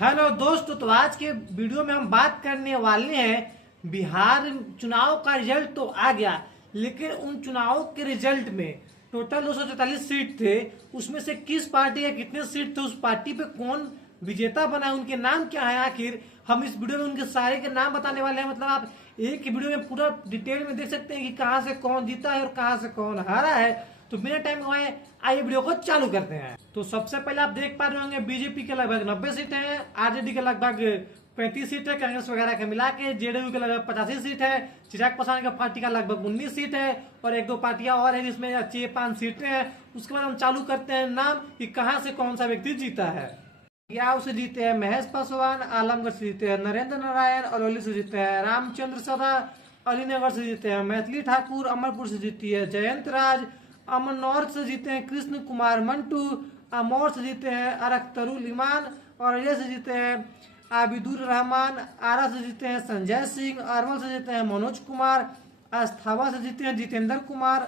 Hello दोस्तों, तो आज के वीडियो में हम बात करने वाले हैं बिहार चुनाव का रिजल्ट तो आ गया, लेकिन उन चुनाव के रिजल्ट में टोटल 244 सीट थे। उसमें से किस पार्टी के कितने सीट थे, उस पार्टी पे कौन विजेता बना, उनके नाम क्या है, आखिर हम इस वीडियो में उनके सारे के नाम बताने वाले हैं। मतलब आप एक ही वीडियो में पूरा डिटेल में देख सकते हैं कि कहां से कौन जीता है और कहां से कौन हारा है। तो बिना टाइम गवाए आइए वीडियो को चालू करते हैं। तो सबसे पहले आप देख पा रहे होंगे बीजेपी के लगभग 90 सीट है, आरजेडी के लगभग 35 सीट है, कांग्रेस वगैरह के मिला के जेडीयू के लगभग 85 सीट है, चिराग पासवान का पार्टी का लगभग 19 सीट है और एक दो पार्टियां और है जिसमें 6-5 सीटें हैं। उसके बाद हम चालू करते हैं नाम कि कहां से कौन सा व्यक्ति जीता है। याव से जीते हैं महेश पासवान, आलमगढ़ से जीते हैं नरेंद्र नारायण, अलौली से जीते हैं रामचंद्र सदा, अलीनगर से जीते हैं मैथिली ठाकुर, अमरपुर से जीती है जयंत राज, अमनौर से जीते हैं कृष्ण कुमार मंटू, अमौर से जीते हैं अरख्तरुल ईमान, और अजय से जीते हैं आबिदुर रहमान, आरा से जीते हैं संजय सिंह, अरवल से जीते हैं मनोज कुमार, अस्थावा से जीते हैं जितेंद्र कुमार,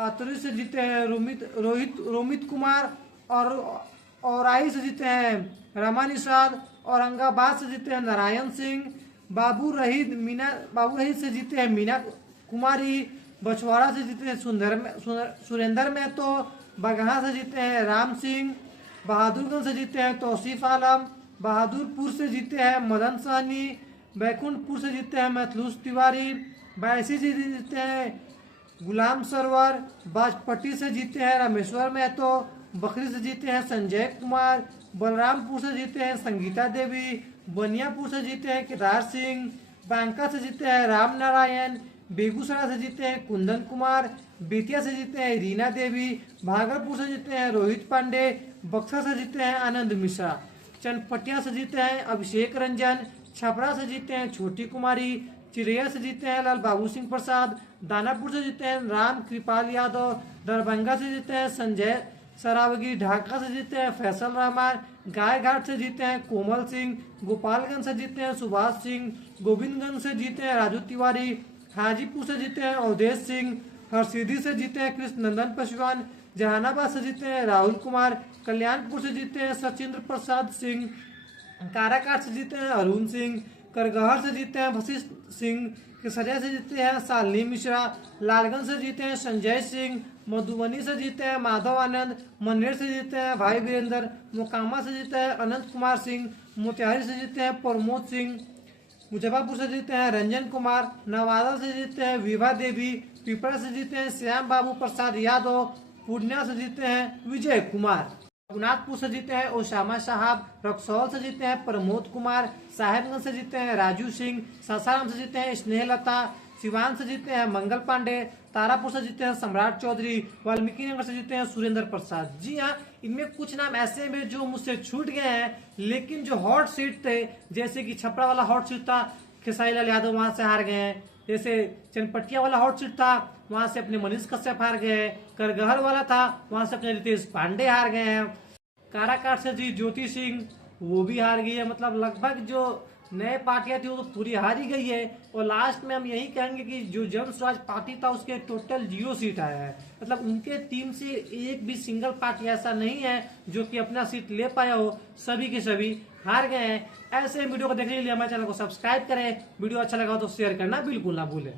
अतरी से जीते हैं रोमित कुमार, और आई से जीते हैं रमा निषाद, औरंगाबाद से जीते हैं नारायण सिंह, बाबू रहीद से जीते हैं मीना कुमारी, बछवाड़ा से जीते हैं सुरेंद्र महतो, बगहा से जीते हैं राम सिंह, बहादुरगंज से जीते हैं तौसीफ आलम, बहादुरपुर से जीते हैं मदन सहनी, बैकुंठपुर से जीते हैं मैथलूस तिवारी, बैसी से जीते हैं गुलाम सरवर, बाजपट्टी से जीते हैं रामेश्वर महतो, बकरी से जीते हैं संजय कुमार, बलरामपुर से जीते हैं संगीता देवी, बनियापुर से जीते हैं केदार सिंह, बांका से जीते हैं राम नारायण, बेगूसराय से जीते हैं कुंदन कुमार, बेतिया से जीते हैं रीना देवी, भागलपुर से जीते हैं रोहित पांडे, बक्सर से जीते हैं आनंद मिश्रा, चनपटिया से जीते हैं अभिषेक रंजन, छपरा से जीते हैं छोटी कुमारी, चिड़ैया से जीते हैं लाल बाबू सिंह प्रसाद, दानापुर से जीते हैं राम कृपाल यादव, दरभंगा से जीते हैं संजय सरावगी, ढाका से जीते हैं फैसल रहमान, गायघाट से जीते हैं कोमल सिंह, गोपालगंज से जीते हैं सुभाष सिंह, गोविंदगंज से जीते हैं राजू तिवारी, हाजीपुर से जीते हैं अवधेश सिंह, हरसिद्धि से जीते हैं कृष्ण नंदन पासवान, जहानाबाद से जीते हैं राहुल कुमार, कल्याणपुर से जीते हैं सचिंद्र प्रसाद सिंह, काराकाट से जीते हैं अरुण सिंह, करगहर से जीते हैं वशिष्ठ सिंह, केसरिया से जीते हैं शालिनी मिश्रा, लालगंज से जीते हैं संजय सिंह, मधुबनी से जीते हैं माधव आनंद, मनेर से जीते हैं भाई वीरेंद्र, मोकामा से जीते हैं अनंत कुमार सिंह, मोतिहारी से जीते हैं प्रमोद सिंह, मुजफ्फरपुर से जीते हैं रंजन कुमार, नवादा से जीते हैं विभा देवी, पिपरा से जीते हैं श्याम बाबू प्रसाद यादव, पूर्णिया से जीते हैं विजय कुमार, रघुनाथपुर से जीते हैं ओसामा साहब, रक्सौल से जीते हैं प्रमोद कुमार, साहेबगंज से जीते हैं राजू सिंह, सासाराम से जीते हैं स्नेहलता, सिवान से जीते हैं मंगल पांडे, तारापुर से जीते हैं सम्राट चौधरी, वाल्मीकि नगर से जीते हैं सुरेंद्र प्रसाद। जी हाँ, इनमें कुछ नाम ऐसे हैं जो मुझसे छूट गए हैं, लेकिन जो हॉट सीट थे, जैसे कि छपरा वाला हॉट सीट था, खेसारी लाल यादव वहां से हार गए हैं। जैसे चनपटिया वाला हॉट सीट था, वहां से अपने मनीष कश्यप हार गए हैं। करगहर वाला था, वहां से अपने रितेश पांडे हार गए हैं। काराकाट से जी ज्योति सिंह, वो भी हार गई है। मतलब लगभग जो नए पार्टियां थी वो तो पूरी हार ही गई है। और लास्ट में हम यही कहेंगे कि जो जन स्वराज पार्टी था उसके टोटल 0 सीट आया है। मतलब उनके टीम से एक भी सिंगल पार्टी ऐसा नहीं है जो कि अपना सीट ले पाया हो, सभी के सभी हार गए हैं। ऐसे वीडियो को देखने के लिए हमारे चैनल को सब्सक्राइब करें। वीडियो अच्छा लगा तो शेयर करना बिल्कुल ना भूलें।